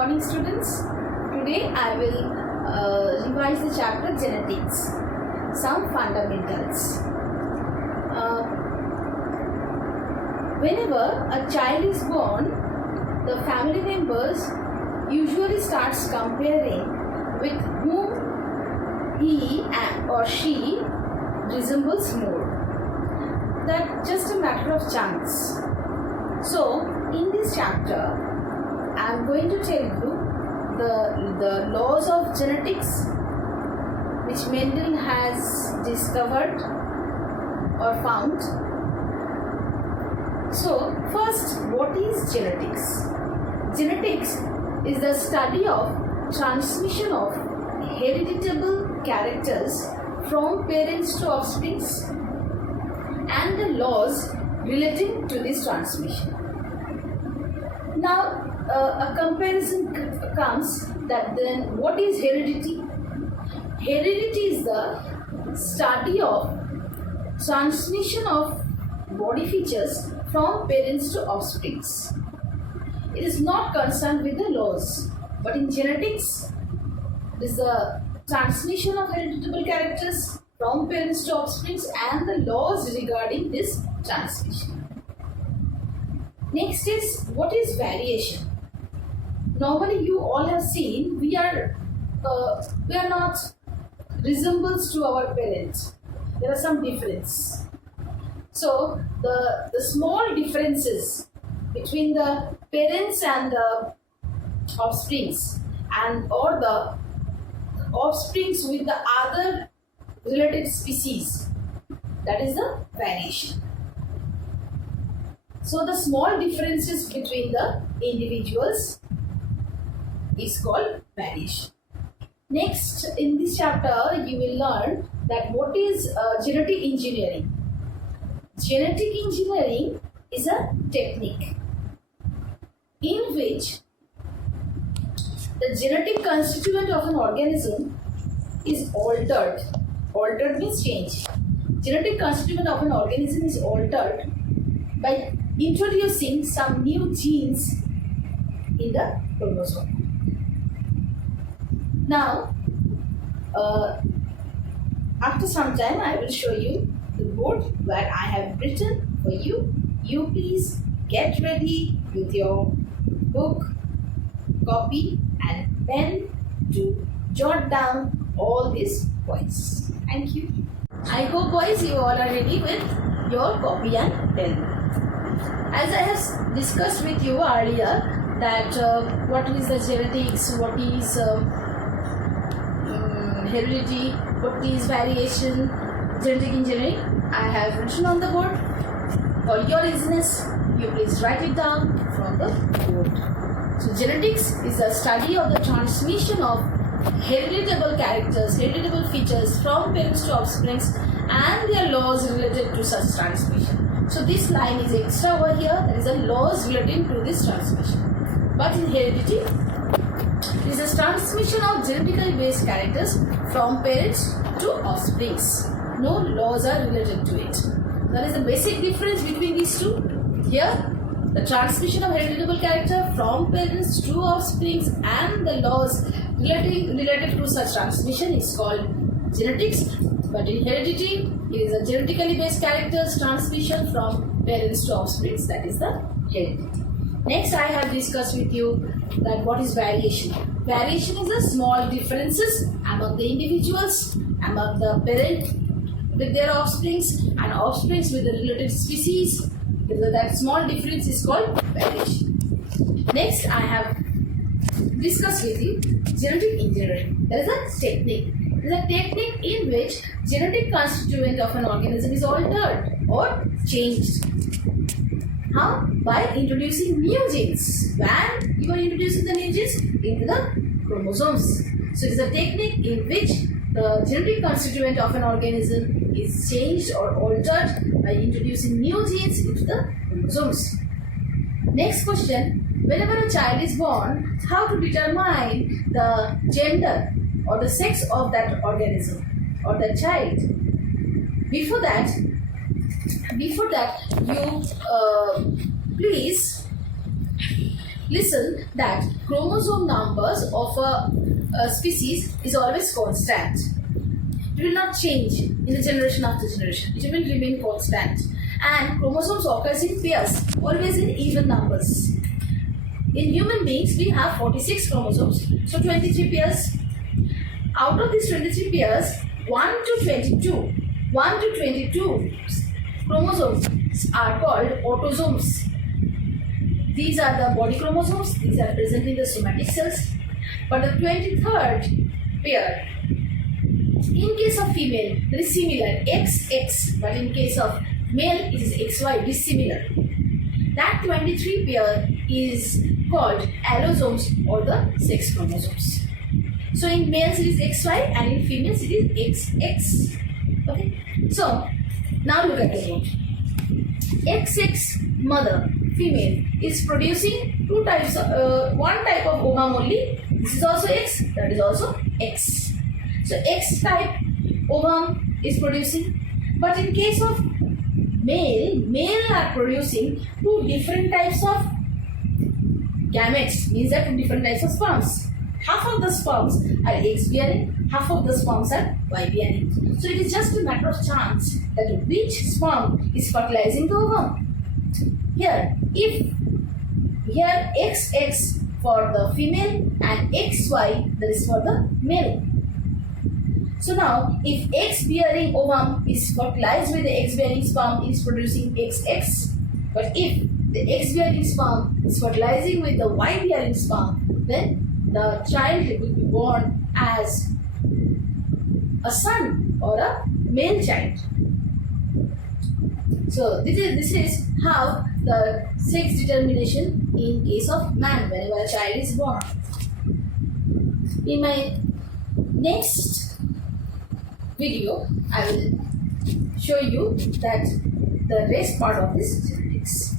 morning, students. Today I will revise the chapter genetics, some fundamentals. Whenever a child is born, the family members usually starts comparing with whom he or she resembles more. That's just a matter of chance. So, in this chapter, I am going to tell you the laws of genetics which Mendel has discovered or found. So, first, what is genetics? Genetics is the study of transmission of hereditable characters from parents to offsprings and the laws relating to this transmission. Now, a comparison comes that then what is heredity? Heredity is the study of transmission of body features from parents to offsprings. It is not concerned with the laws, but in genetics, it is the transmission of hereditable characters from parents to offsprings and the laws regarding this transmission. Next is, what is variation? Normally, you all have seen we are not resembles to our parents. There are some difference. So the small differences between the parents and the offsprings or the offsprings with the other related species, that is the variation. So the small differences between the individuals is called variation. Next, in this chapter, you will learn that what is genetic engineering. Genetic engineering is a technique in which the genetic constituent of an organism is altered. Altered means change. Genetic constituent of an organism is altered by introducing some new genes in the chromosome. Now, after some time, I will show you the board where I have written for you. You please get ready with your book, copy and pen to jot down all these points. Thank you. I hope, boys, you all are ready with your copy and pen. As I have discussed with you earlier that what is the genetics, what is heredity, what is variation, genetic engineering, I have written on the board. For your easiness, you please write it down from the board. So genetics is the study of the transmission of hereditable characters, hereditable features from parents to offsprings and their laws related to such transmission. So this line is extra over here, there is a laws relating to this transmission. But in heredity, it is a transmission of genetically based characters from parents to offsprings. No laws are related to it. That is the basic difference between these two. Here, the transmission of hereditable character from parents to offsprings and the laws related to such transmission is called genetics. But in heredity, it is a genetically based characters transmission from parents to offsprings. That is the heredity. Next, I have discussed with you that what is variation. Variation is the small differences among the individuals, among the parent with their offsprings and offsprings with the related species. That small difference is called variation. Next, I have discussed with you genetic engineering. There is a technique. It is a technique in which genetic constituent of an organism is altered or changed. How? By introducing new genes. When you are introducing the new genes? Into the chromosomes. So it is a technique in which the genetic constituent of an organism is changed or altered by introducing new genes into the chromosomes. Next question. Whenever a child is born, how to determine the gender or the sex of that organism or the child? Before that, you please listen that chromosome numbers of a species is always constant. It will not change in the generation after generation. It will remain constant. And chromosomes occurs in pairs, always in even numbers. In human beings, we have 46 chromosomes, so 23 pairs. Out of these 23 pairs, 1 to 22 chromosomes are called autosomes. These are the body chromosomes, these are present in the somatic cells. But the 23rd pair, in case of female, it is similar, XX, but in case of male, it is XY, dissimilar. That 23 pair is called allosomes or the sex chromosomes. So in males it is XY and in females it is XX. Okay. So now look at the board. XX mother, female, is producing two types of, one type of ovum only. This is also X, that is also X. So X type ovum is producing. But in case of male are producing two different types of gametes, means that two different types of sperms. Half of the sperms are X bearing, half of the sperms are Y bearing. So it is just a matter of chance that which sperm is fertilizing the ovum. Here, if here XX for the female and XY, that is for the male. So now, if X bearing ovum is fertilized with the X bearing sperm, it is producing XX. But if the X bearing sperm is fertilizing with the Y bearing sperm, then the child will be born as a son or a male child. So this is how the sex determination in case of man whenever a child is born. In my next video, I will show you that the rest part of this genetics.